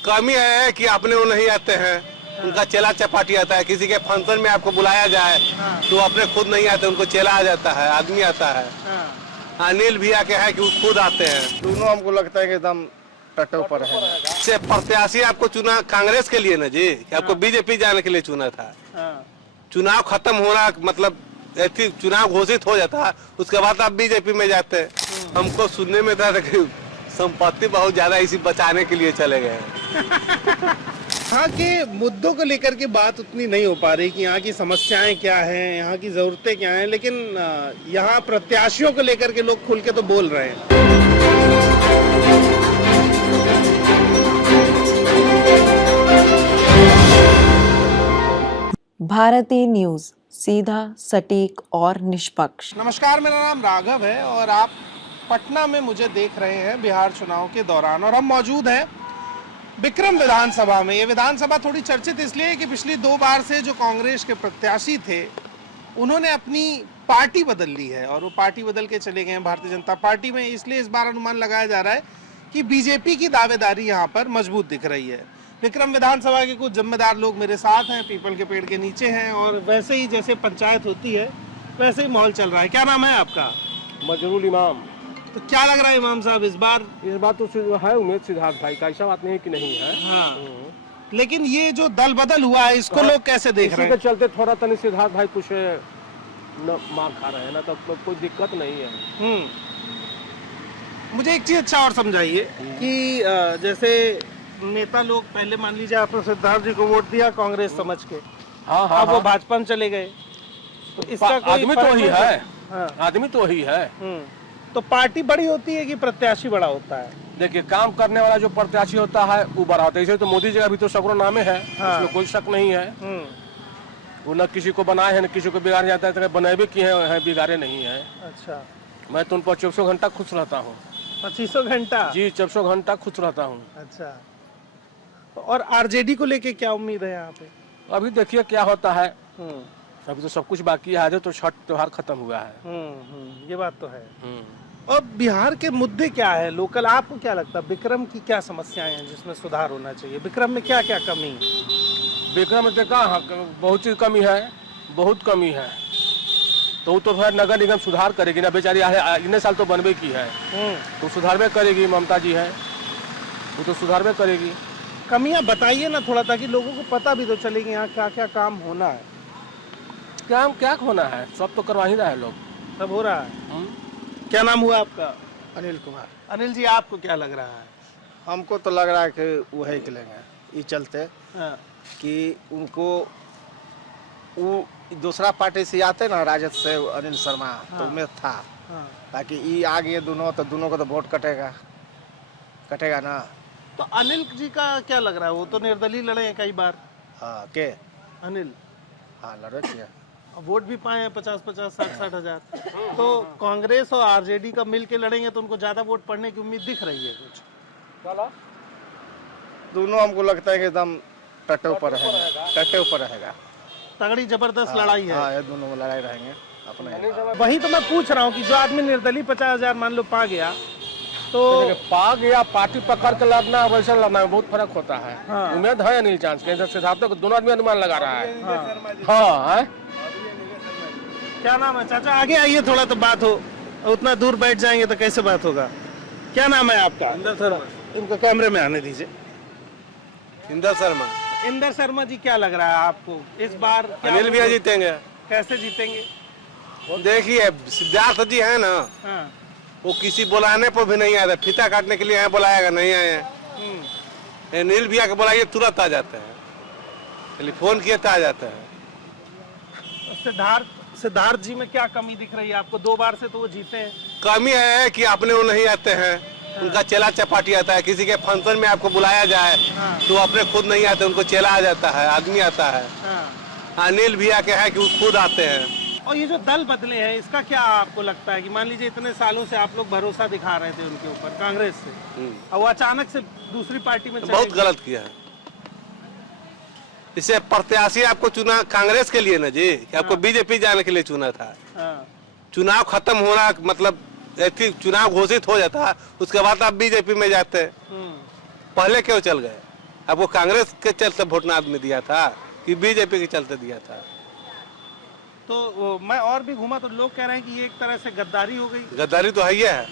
कमी है कि अपने वो नहीं आते हैं। उनका चेला चपाटी आता है। किसी के फंक्शन में आपको बुलाया जाए तो अपने खुद नहीं आते, उनको चेला आ जाता है, आदमी आता है। अनिल भैया के है कि वो खुद आते हैं। दोनों हमको लगता है कि एकदम टट्टों पर है। से प्रत्याशी आपको चुना कांग्रेस के लिए ना जी, कि आपको बीजेपी जाने के लिए चुना था। चुनाव खत्म होना मतलब चुनाव घोषित हो जाता, उसके बाद आप बीजेपी में जाते। हमको सुनने में था कि संपत्ति बहुत ज्यादा इसी बचाने के लिए चले गए। यहाँ के मुद्दों को लेकर के बात उतनी नहीं हो पा रही कि यहाँ की समस्याएं क्या हैं, यहाँ की जरूरतें क्या हैं, लेकिन यहाँ प्रत्याशियों को लेकर के लोग खुल के तो बोल रहे हैं। भारतीय न्यूज, सीधा, सटीक और निष्पक्ष। नमस्कार, मेरा नाम राघव है और आप पटना में मुझे देख रहे हैं बिहार चुनाव के दौरान, और हम मौजूद हैं विक्रम विधानसभा में। ये विधानसभा थोड़ी चर्चित इसलिए है कि पिछली 2 बार से जो कांग्रेस के प्रत्याशी थे उन्होंने अपनी पार्टी बदल ली है और वो पार्टी बदल के चले गए हैं भारतीय जनता पार्टी में। इसलिए इस बार अनुमान लगाया जा रहा है कि बीजेपी की दावेदारी यहाँ पर मजबूत दिख रही है। विक्रम विधानसभा के कुछ जिम्मेदार लोग मेरे साथ हैं, पीपल के पेड़ के नीचे हैं, और वैसे ही जैसे पंचायत होती है वैसे ही माहौल चल रहा है। क्या नाम है आपका? मजरूल इमाम। तो क्या लग रहा है इमाम साहब इस बार तो है उम्मीद सिद्धार्थ भाई का, ऐसा बात नहीं है कि नहीं है। हाँ। लेकिन ये जो दल बदल हुआ है इसको लोग कैसे देख रहे हैं? इसके चलते थोड़ा तनी सिद्धार्थ भाई कुछ न मार खा रहे हैं ना, तो कोई दिक्कत नहीं है। मुझे एक चीज अच्छा और समझाइए कि जैसे नेता लोग पहले मान लीजिए आपने सिद्धार्थ जी को वोट दिया कांग्रेस समझ के, हाँ, अब वो भाजपा में चले गए, तो इसका कोई आदमी तो वही है। हाँ। आदमी तो वही है। तो पार्टी बड़ी होती है कि प्रत्याशी बड़ा होता है? देखिए, काम करने वाला जो प्रत्याशी होता है वो बड़ा होता है। इसे तो मोदी जी का भी तो सैकड़ों नामे है। हाँ। इसमें कोई शक नहीं है। वो न किसी को बनाए हैं न किसी को बिगाड़ जाता है, तो बने भी किए हैं, बिगाड़े नहीं है। अच्छा। मैं तो उन पर 24 घंटा खुश रहता हूँ। 25 घंटा? जी, 24 घंटा खुश रहता हूँ। अच्छा। और आरजेडी को लेके क्या उम्मीद है यहाँ पे? अभी देखिए क्या होता है। अभी तो सब कुछ बाकी है। आज तो छठ त्योहार खत्म हुआ है। ये बात तो है। और बिहार के मुद्दे क्या है लोकल, आपको क्या लगता है विक्रम की क्या समस्याएं हैं जिसमें सुधार होना चाहिए? विक्रम में क्या क्या कमी है? विक्रम में देखा बहुत चीज कमी है, बहुत कमी है। तो वो तो फिर नगर निगम सुधार करेगी ना, बेचारी इतने साल तो बनवे की है, तो सुधारवे करेगी। ममता जी है, वो तो सुधारवे करेगी। कमियां बताइए ना थोड़ा, ताकि लोगों को पता भी तो चले कि यहाँ क्या क्या काम होना है। काम क्या होना है, सब तो करवा ही रहा है लोग, सब हो रहा है। क्या नाम हुआ आपका? अनिल कुमार। अनिल जी, आपको क्या लग रहा है? हमको तो लग रहा है कि वही निकलेंगे, ये चलते कि उनको वो दूसरा पार्टी से आते ना, राजद से अनिल शर्मा, तो उम्मीद था ताकि ये आ गए दोनों, तो दोनों को तो वोट कटेगा ना। तो अनिल जी का क्या लग रहा है? वो तो निर्दलीय लड़े हैं कई बार। हाँ, के अनिल? हाँ, लड़े थे, वोट भी पाए हैं 50-50, 60-60 हजार। तो कांग्रेस और आरजेडी का मिल के लड़ेंगे तो उनको ज्यादा वोट पड़ने की उम्मीद दिख रही है कुछ? दोनों हमको लगता है कि एकदम टट्टों पर रहेगा। तगड़ी जबरदस्त लड़ाई है। हाँ, ये दोनों में लड़ाई रहेंगे अपने। वही तो मैं पूछ रहा हूँ कि जो आदमी निर्दलीय 50 हजार मान लो पा गया, तो पा गया, पार्टी पकड़ के लड़ना वैसे लड़ना में बहुत फर्क होता है। हाँ। उम्मीद है अनिल चांस के, सिद्धार्थ को दोनों आदमी अनुमान लगा रहा है। हाँ। क्या नाम है चाचा? आगे आइए थोड़ा तो बात हो, उतना दूर बैठ जाएंगे तो कैसे बात होगा। क्या नाम है आपका? इंदर शर्मा। इनको कैमरे में आने दीजिए। इंदर शर्मा। इंदर शर्मा जी, क्या लग रहा है आपको इस बार? अनिल भैया जीतेंगे। कैसे जीतेंगे? देखिए, सिद्धार्थ जी है ना, वो किसी बुलाने पर भी नहीं आते, फीता काटने के लिए आए, बुलाएगा नहीं आए। अनिल भैया को बुलाइए तुरंत आ जाते हैं, टेलीफोन किए तो आ जाते हैं। सिद्धार्थ जी में क्या कमी दिख रही है आपको? 2 बार से तो वो जीते हैं। कमी है कि अपने वो नहीं आते हैं। उनका चेला चपाटी आता है। किसी के फंक्शन में आपको बुलाया जाए तो अपने खुद नहीं आते, उनको चेला आ जाता है, आदमी आता है। अनिल भैया के है कि वो खुद आते हैं। और ये जो दल बदले हैं, इसका क्या आपको लगता है कि मान लीजिए इतने सालों से आप लोग भरोसा दिखा रहे थे उनके ऊपर कांग्रेस से, और वो अचानक से दूसरी पार्टी में बहुत गलत किया है। इसे प्रत्याशी आपको चुना कांग्रेस के लिए ना जी, कि आपको बीजेपी जाने के लिए चुना था। चुनाव खत्म होना मतलब चुनाव घोषित हो जाता, उसके बाद आप बीजेपी में जाते। पहले क्यों चल गए? आपको कांग्रेस के चलते वोट ना आदमी दिया था कि बीजेपी के चलते दिया था? तो मैं और भी घूमा तो लोग कह रहे हैं कि ये एक तरह से गद्दारी हो गई। गद्दारी तो है ही है,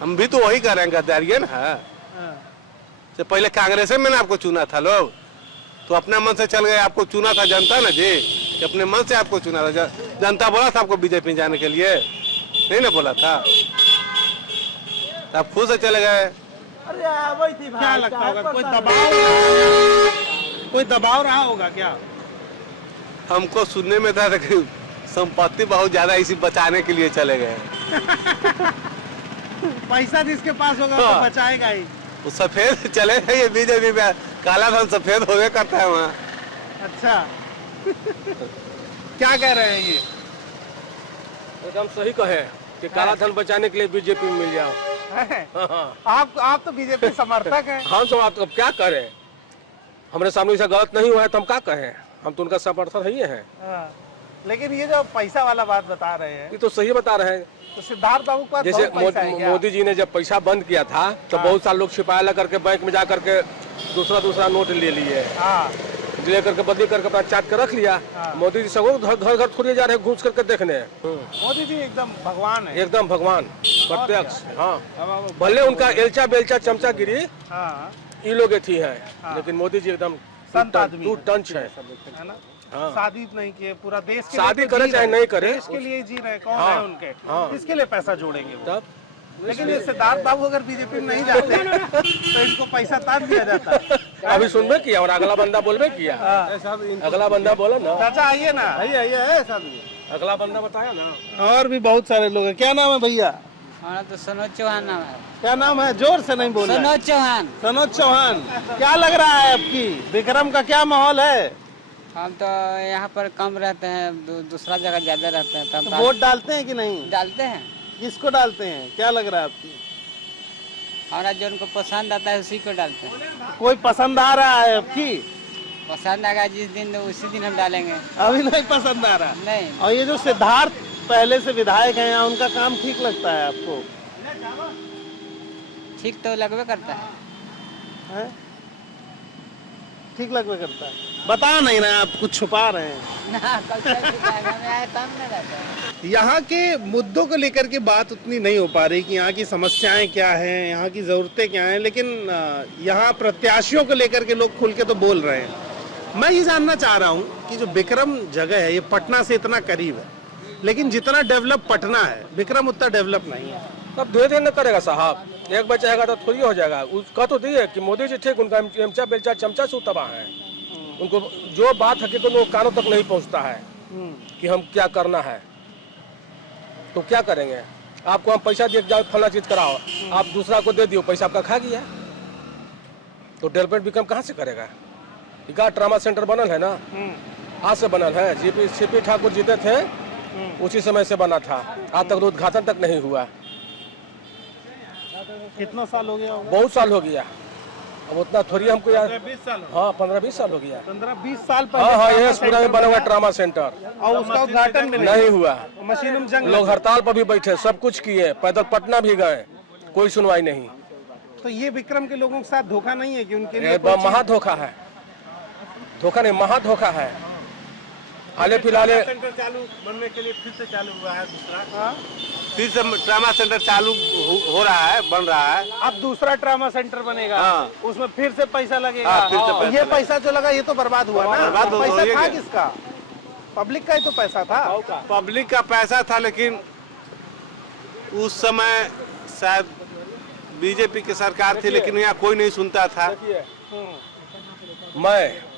हम भी तो वही कर रहे हैं, गद्दारी है ना। से पहले कांग्रेस में ना आपको चुना था लोग, तो अपना मन से चल गए, आपको चुना था जनता ना जी, कि अपने मन से आपको चुना था। जनता बोला था आपको बीजेपी जाने के लिए, नहीं ना बोला था, आप खुद से चले गए। क्या लगता होगा, कोई दबाव रहा होगा क्या? हमको सुनने में था कि संपत्ति बहुत ज्यादा इसी बचाने के लिए चले गए। पैसा जिसके पास होगा हाँ। वो बचाएगा ही। वो सफेद चले गए, ये बीजेपी में काला धन सफेद होवे करता है वहाँ। अच्छा क्या कह रहे हैं ये? एकदम सही कहे कि काला धन बचाने के लिए बीजेपी में मिल जाओ। आप तो बीजेपी समर्थक हैं। हम सब आप क्या करें, हमारे सामने ऐसा गलत नहीं हुआ है तो हम क्या कहें, हम तो उनका समर्थन ही है। हाँ। लेकिन ये जो पैसा वाला बात बता रहे हैं, ये तो सही बता रहे हैं। तो सिद्धार्थ बाबू का जैसे बहुत पैसा है क्या? मोदी जी ने जब पैसा बंद किया था तो बहुत सारे लोग छिपाया ला करके बैंक में जा करके दूसरा नोट ले लिए, हाँ। ले करके बदली करके अपना चाट के रख लिया। मोदी जी सब घर घर थोड़ी जा रहे हैं घूस करके देखने। मोदी जी एकदम भगवान है। एकदम भगवान प्रत्यक्ष। हाँ, भले उनका एलचा बेलचा चमचा गिरी हाँ। ये लोग थी है, लेकिन मोदी जी एकदम संत आदमी टू टंच है। है ना? हाँ। शादी नहीं किए, पूरा देश के शादी लिए तो करे जी चाहे रहे। नहीं करे, देश के लिए जी रहे, कौन हाँ। है उनके, हाँ। इसके लिए पैसा जोड़ेंगे वो। तब लेकिन ये सिद्धार्थ बाबू अगर बीजेपी में नहीं जाते तो इनको पैसा तान दिया जाता। अभी सुनबे किया और अगला बंदा बोलबे किया। अगला बंदा बोला ना, चाचा आइए ना, अगला बंदा बताया ना। और भी बहुत सारे लोग हैं। क्या नाम है भैया? हमारा तो सनोज चौहान नाम है। क्या नाम है? जोर से नहीं बोल रहे। सनोज चौहान। सनोज चौहान। क्या लग रहा है आपकी विक्रम का क्या माहौल है? हम तो यहाँ पर कम रहते हैं, दूसरा जगह ज्यादा रहते हैं। तब वोट डालते हैं कि नहीं? डालते हैं। किसको डालते हैं? क्या लग रहा है आपकी? हमारा जो उनको पसंद आता है उसी को डालते हैं। कोई पसंद आ रहा है आपकी? पसंद आएगा जिस दिन उसी दिन हम डालेंगे। अभी नहीं पसंद आ रहा। नहीं। और ये जो सिद्धार्थ पहले से विधायक हैं यहाँ, उनका काम ठीक लगता है आपको? ठीक तो लगवे करता है। हैं? ठीक लगवे करता है। बता नहीं रहे आप, कुछ छुपा रहे हैं। ना, कल से दिखाएगा, मैं आया तब नहीं रहता है। यहाँ के मुद्दों को लेकर के बात उतनी नहीं हो पा रही कि यहाँ की समस्याएं क्या हैं, यहाँ की ज़रूरतें क्या हैं, लेकिन यहाँ प्रत्याशियों को लेकर के लोग खुल के तो बोल रहे हैं। मैं ये जानना चाह रहा हूँ कि जो विक्रम जगह है ये पटना से इतना करीब है, लेकिन जितना डेवलप पटना है विक्रम उतना डेवलप नहीं है। तब धीरे धीरे न करेगा साहब, एक बार चाहेगा तो थोड़ी हो जाएगा। उसका तो दिए कि मोदी जी ठीक, उनका एमचा बेलचा चमचा से तबाह है, उनको जो बात हकीकत में कानों तक नहीं पहुंचता है कि हम क्या करना है। तो क्या करेंगे, आपको हम पैसा दे जाओ फला चीज कराओ, आप दूसरा को दे दियो, पैसा आपका खा गया, तो डेवलपमेंट विक्रम कहाँ से करेगा। इका ट्रामा सेंटर बनल है ना, आज से बनल है, सीपी ठाकुर जीते थे उसी समय से बना था, आज तक उद्घाटन तक नहीं हुआ। कितना साल हो गया होगा? बहुत साल हो गया, अब उतना थोड़ी हमको याद। 20 साल। हाँ 15-20 साल हो गया। 15-20 साल हाँ हाँ, पहले ये पूरा में बना हुआ ट्रामा सेंटर, और उसका उद्घाटन भी नहीं हुआ। मशीन में जंग लोग हड़ताल पर भी बैठे, सब कुछ किए, पैदल पटना भी गए, कोई सुनवाई नहीं। तो ये विक्रम के लोगों के साथ धोखा नहीं है कि उनके लिए ये कोई चीज- महा धोखा है, धोखा नहीं महा धोखा है। हाल फिलहाल सेंटर चालू बनने के लिए फिर से चालू हुआ है दूसरा। हाँ? फिर से ट्रामा सेंटर चालू हो रहा है, बन रहा है। अब दूसरा ट्रामा सेंटर बनेगा, हाँ। उसमें फिर से पैसा लगेगा। हाँ, फिर से पैसा ये लगेगा। पैसा जो लगा ये तो बर्बाद हुआ ना। बर्बाद हो पैसा गया। था किसका? पब्लिक का ही तो पैसा था। पब्लिक का पैसा था, लेकिन उस समय शायद बीजेपी की सरकार थी, लेकिन यहाँ कोई नहीं सुनता था। मैं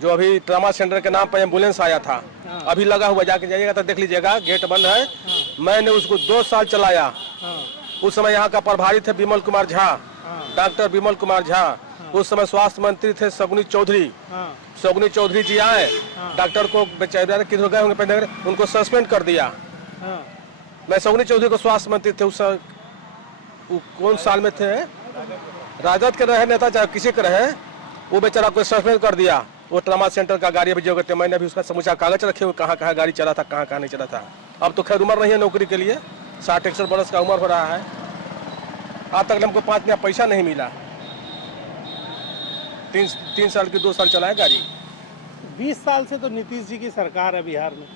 जो अभी ट्रामा सेंटर के नाम पर एम्बुलेंस आया था, अभी लगा हुआ, जाके जाइएगा तो देख लीजिएगा, गेट बंद है। मैंने उसको 2 साल चलाया। उस समय यहाँ का प्रभारी थे विमल कुमार झा, डॉक्टर विमल कुमार झा। उस समय स्वास्थ्य मंत्री थे सगुनी चौधरी। सगुनी चौधरी जी आए, डॉक्टर को बेचारे किधर गए होंगे पहले, उनको सस्पेंड कर दिया। मैं सगुनी चौधरी को स्वास्थ्य मंत्री थे उस कौन साल में थे, राजद के रहे नेता चाहे किसी के रहे, वो बेचारा को सस्पेंड कर दिया। वो ट्रामा सेंटर का गाड़ी अभी जो कहते, मैंने भी उसका समूचा कागज रखे हुए, कहाँ कहाँ गाड़ी चला था, कहाँ कहाँ नहीं चला था। अब तो खैर उम्र नहीं है नौकरी के लिए, 60-61 बरस का उम्र हो रहा है। आज तक हमको 5 नया पैसा नहीं मिला। तीन साल की 2 साल चलाए गाड़ी। 20 साल से तो नीतीश जी की सरकार है बिहार में।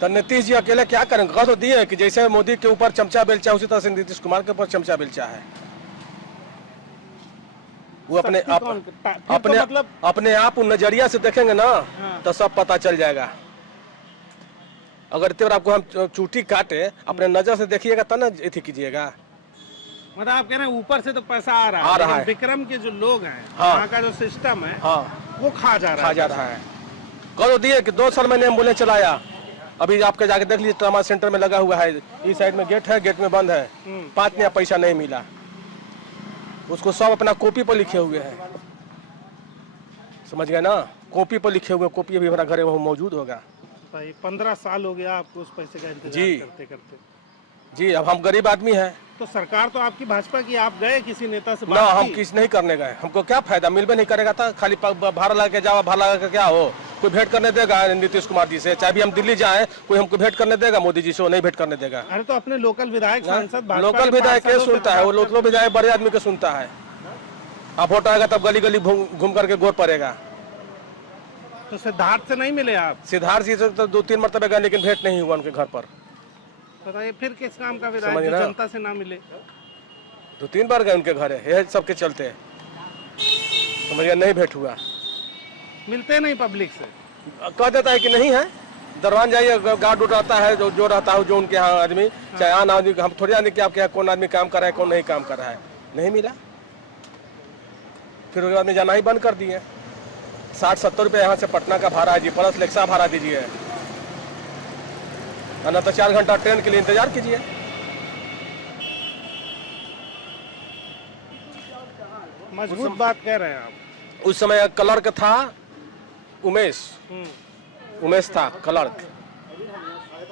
तो नीतीश जी अकेले क्या करेंगे? कह तो दिए कि जैसे मोदी के ऊपर चमचा बेलचा उसी तरह से नीतीश कुमार के ऊपर चमचा बेलचा है। वो अपने शक्ति कौन- फिर तो अपने मतलब अपने आप नजरिया से देखेंगे ना तो सब पता चल जाएगा। अगर इतने बार आपको हम चूटी काटे अपने नजर से देखिएगा तब ना एथी कीजिएगा। मतलब आप कह रहे हैं ऊपर से तो पैसा आ रहा है, आ रहा लेकिन है। विक्रम के जो लोग हैं, हाँ। वहाँ का जो सिस्टम है, हाँ, वो खा जा रहा खा जा रहा है। कह तो दिए कि 2 साल मैंने एम्बुलेंस चलाया। अभी आपके जाके देख लीजिए ट्रामा सेंटर में लगा हुआ है, इस साइड में गेट है, गेट में बंद है, 5 नया पैसा नहीं मिला। उसको सब अपना कॉपी पर लिखे हुए हैं, समझ गए ना? कॉपी पर लिखे हुए, कॉपी अभी हमारा घर वो मौजूद होगा। भाई 15 साल हो गया आपको उस पैसे का इंतजार जी। करते करते। जी, अब हम गरीब आदमी हैं तो सरकार तो आपकी भाजपा की, आप गए किसी नेता से ना, बात हम की? किस नहीं करने गए। हमको क्या फायदा, मिलबे नहीं करेगा था। खाली भाड़ा लगा के जाओ, भाड़ा लगा के क्या हो? कोई भेंट करने देगा नीतीश कुमार जी से? चाहे भी हम दिल्ली जाए, कोई हमको भेंट करने देगा? मोदी जी से वो नहीं भेंट करने देगा। अरे तो अपने लोकल विधायक सांसद भाजपा लोकल के विधायक के पार्षदों से सुनता है? वो बात लोकल विधायक बड़े आदमी के सुनता है। अब वोट आएगा तब गली गली घूम करके गोर पड़ेगा। तो सिद्धार्थ से नहीं मिले आप? सिद्धार्थ जी से तो 2-3 मरतबे गए, लेकिन भेंट नहीं हुआ उनके घर पर। बताइए फिर किस काम का विधायक समझ जो रहे हो? जनता से ना मिले? 2-3 बार गए उनके घर, ये सबके चलते समझिए नहीं भेंट हुआ। मिलते नहीं पब्लिक से? कह देता है कि नहीं है, दरवान जाइए, गार्ड उड़ रहता है, जो रहता है जो उनके यहाँ आदमी, चाहे आन आदमी, हम थोड़ी आदमी कि आपके यहाँ कौन आदमी काम कर रहा है कौन नहीं काम कर रहा है। नहीं मिला, फिर उसके बाद में जाना ही बंद कर दिए। 60-70 रुपये यहाँ से पटना का भाड़ा है जी, प्लस लेक्सा भाड़ा दीजिए, ना तो 4 घंटा ट्रेन के लिए इंतजार कीजिए। मजबूत बात कह रहे हैं आप। उस समय क्लर्क था उमेश था क्लर्क,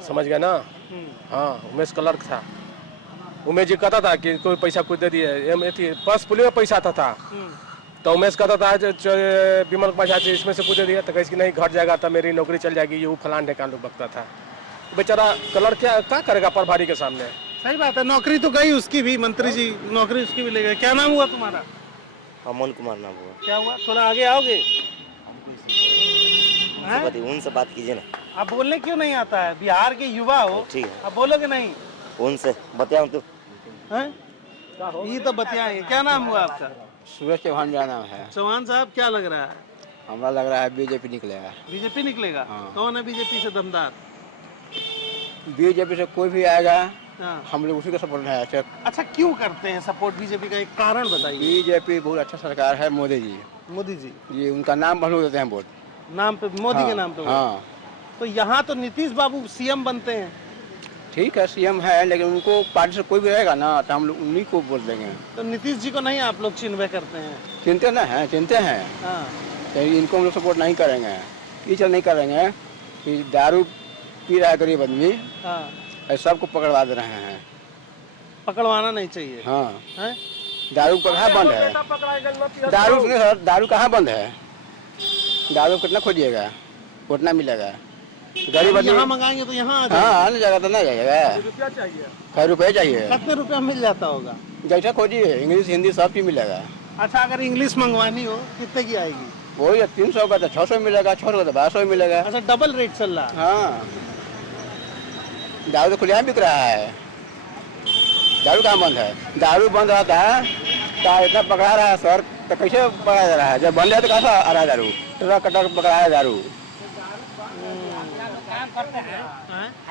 समझ गया ना? हाँ, उमेश क्लर्क था। उमेश जी कहता था कि कोई पैसा कुछ दे दिए, बस पुलिस में पैसा आता था। तो उमेश कहता था विमल कुमार जी इसमें से कुछ दे दिया, तो कहीं नहीं घट जाएगा तो मेरी नौकरी चल जाएगी, ये वो फलान ढेकान लोग बकता था। बेचारा क्लर्क क्या करेगा प्रभारी के सामने? सही बात है, नौकरी तो गई उसकी भी, मंत्री जी नौकरी उसकी भी ले गए। क्या नाम हुआ तुम्हारा? अमन कुमार नाम हुआ। क्या हुआ? थोड़ा आगे आओगे? उनसे बात कीजिए ना। आप बोलने क्यों नहीं आता है? बिहार के युवा हो, ठीक है, आप बोलोगे नहीं? उनसे बताऊं तो हैं? ये तो बतियाए। क्या नाम हुआ आपका? सूरज चौहान मेरा नाम है। चौहान साहब, क्या लग रहा है? हमारा लग रहा है बीजेपी निकलेगा। बीजेपी निकलेगा? हाँ। कौन है बीजेपी से दमदार? बीजेपी से कोई भी आएगा हाँ। हम लोग उसी का सपोर्ट है। अच्छा, क्यों करते हैं सपोर्ट बीजेपी का? एक कारण बताइए। बीजेपी बहुत अच्छा सरकार है, मोदी जी, मोदी जी ये उनका नाम हम लोग देते हैं वोट। नाम पे, मोदी हाँ, के नाम पे वोट। हाँ तो यहाँ तो नीतीश बाबू सीएम बनते हैं। ठीक है, सीएम है, लेकिन उनको पार्टी से कोई भी रहेगा ना तो हम लोग उन्हीं को वोट देंगे। तो नीतीश जी को नहीं आप लोग चिन्ह करते हैं? चिंते ना है, चिंते हैं, हाँ। लेकिन इनको हम लोग सपोर्ट नहीं करेंगे। इसलिए नहीं करेंगे कि दारू पी रहा है गरीब आदमी, हाँ। सबको पकड़वा दे रहे हैं। पकड़वाना नहीं चाहिए। हाँ, हैं? दारू कहाँ बंद है? दारू सुनिए सर, दारू कहाँ बंद है? दारू कितना खोजिएगा, उतना मिलेगा। गरीब आदमी यहाँ मंगाएंगे तो यहाँ आ जाएगा। हाँ, आने जगह तो नहीं जाएगा। खैर रुपये चाहिए, कितने रुपया मिल जाता होगा? जैसा खोजिए, इंग्लिश हिंदी सब चीज मिलेगा। अच्छा, अगर इंग्लिश मंगवानी हो कितने की आएगी? वही 300 का तो 600 मिलेगा, 600 का तो 1200 मिलेगा। अच्छा, डबल रेट चल रहा है। हाँ, दारू तो खुलेआम बिक रहा है। दारू कहाँ बंद है? दारू बंद रहता है तो इतना पकड़ा रहा है सर, तो कैसे पकड़ा जा रहा है? जब बंद है तो कहाँ से आ रहा है दारू? ट्रक कटक पकड़ा है दारू।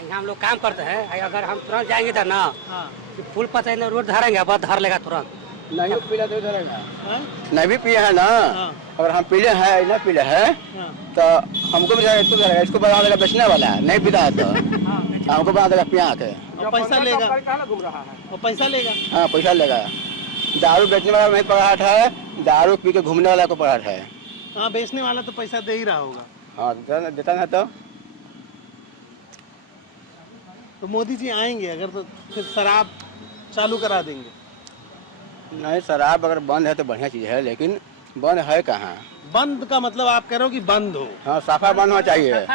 यहाँ हम लोग काम करते हैं, अगर हम तुरंत जाएंगे तो ना हाँ। फुल पता नहीं रोड धरेंगे, बस धर लेगा तुरंत। नहीं पीला तो धरेगा, हाँ? नहीं भी पिए है ना। हाँ। अगर हम पीले हैं ना पीले हैं हाँ। तो हमको भी इसको धरेगा, इसको बना देगा बेचने वाला है, नहीं पीता है तो हमको बना देगा पिया के। और पैसा लेगा? और पैसा लेगा? हाँ, पैसा लेगा। दारू बेचने वाला नहीं पकड़ाहट है, दारू पी के घूमने वाला को पकड़ाहट है। हाँ, बेचने वाला तो पैसा दे ही रहा होगा। हाँ, देता ना तो मोदी जी आएंगे अगर तो फिर शराब चालू करा देंगे? नहीं, शराब अगर बंद है तो बढ़िया चीज है, लेकिन बंद है कहाँ? बंद का मतलब आप कह रहे हो कि बंद हो? हाँ, साफा बंद होना चाहिए,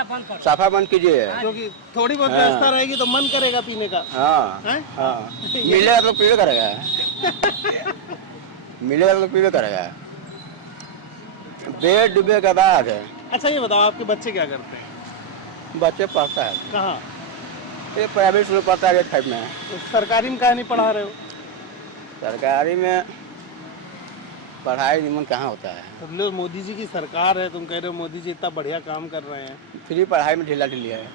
साफा बंद कीजिए। क्योंकि थोड़ी बहुत हाँ। व्यवस्था रहेगी तो मन करेगा पीने का। हाँ हैं? हाँ, मिलेगा तो पीवे करेगा, मिलेगा तो पीवे करेगा। बेड डूबे के बाद है। अच्छा ये बताओ आपके बच्चे क्या करते हैं? बच्चे पढ़ता है, कहाँ? ये प्राइवेट स्कूल पढ़ता है, ग्रेड 5 में है। तो सरकारी में काहे नहीं पढ़ा रहे हो? सरकारी में पढ़ाई निमन कहाँ होता है। तुम लोग मोदी जी की सरकार है, तुम कह रहे हो मोदी जी इतना बढ़िया काम कर रहे हैं, फ्री पढ़ाई में ढीला ढीली है।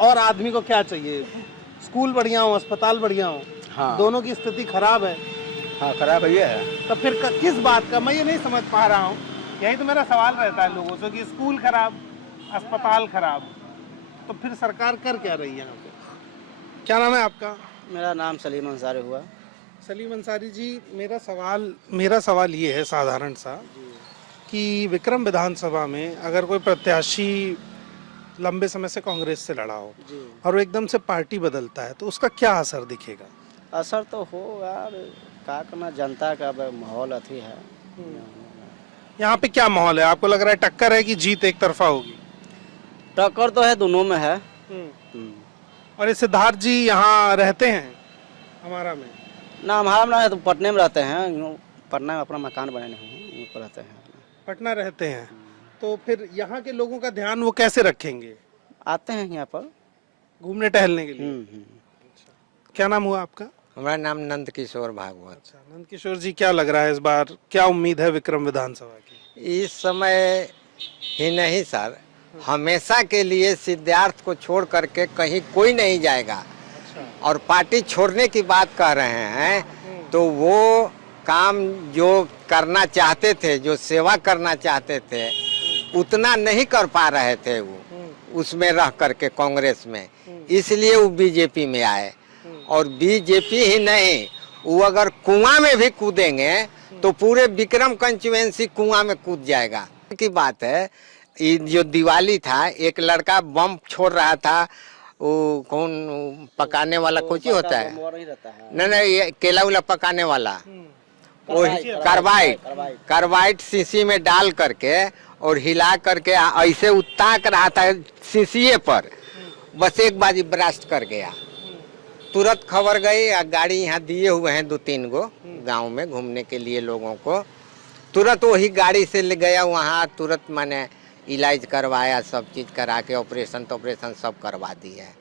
और आदमी को क्या चाहिए? स्कूल बढ़िया हो, अस्पताल बढ़िया हो। हाँ। दोनों की स्थिति खराब है। हाँ खराब है ये है। तो फिर किस बात का, मैं ये नहीं समझ पा रहा हूँ। यही तो मेरा सवाल रहता है लोगों से कि स्कूल खराब, अस्पताल खराब, तो फिर सरकार कर क्या रही है यहाँ पे? क्या नाम है आपका? मेरा नाम सलीम अंसारी हुआ। सलीम अंसारी जी, मेरा सवाल ये है साधारण सा कि विक्रम विधानसभा में अगर कोई प्रत्याशी लंबे समय से कांग्रेस से लड़ा हो और वो एकदम से पार्टी बदलता है तो उसका क्या असर दिखेगा? असर तो हो यार, क्या करना, जनता का माहौल अथी है। यहाँ पे क्या माहौल है? आपको लग रहा है टक्कर है कि जीत एक तरफा होगी? टक्कर तो है, दोनों में है। और ये सिद्धार्थ जी यहाँ रहते हैं हमारा में? ना हमारा ना है तो पटने में रहते हैं, पटना में अपना मकान बनाए हुए हैं, वहीं पर रहते हैं। पटना रहते हैं, तो फिर यहाँ के लोगों का ध्यान वो कैसे रखेंगे? आते हैं यहाँ पर घूमने टहलने के लिए। क्या नाम हुआ आपका? हमारा नाम नंद किशोर भागवत। अच्छा, नंद किशोर जी, क्या लग रहा है इस बार, क्या उम्मीद है विक्रम विधानसभा की? इस समय ही नहीं सर, हमेशा के लिए सिद्धार्थ को छोड़ करके कहीं कोई नहीं जाएगा। और पार्टी छोड़ने की बात कह रहे हैं तो वो काम जो करना चाहते थे, जो सेवा करना चाहते थे, उतना नहीं कर पा रहे थे वो उसमें रह करके कांग्रेस में, इसलिए वो बीजेपी में आए। और बीजेपी ही नहीं, वो अगर कुआं में भी कूदेंगे तो पूरे विक्रम कंस्टिट्यूएंसी कुआं में कूद जाएगा की बात है। ये जो दिवाली था, एक लड़का बम छोड़ रहा था, वो कौन पकाने वाला कोची होता है, नहीं ये केला उला पकाने वाला, वो कार्बाइड शीशी में डाल करके और हिला करके ऐसे उताक रहा था शीशिये पर, बस एक बाजी ब्लास्ट कर गया। तुरंत खबर गई, गाड़ी यहाँ दिए हुए हैं 2-3 गो गांव में घूमने के लिए लोगों को, तुरंत वही गाड़ी से ले गया वहाँ, तुरंत मैंने इलाज करवाया, सब चीज़ करा के ऑपरेशन सब करवा दिया है।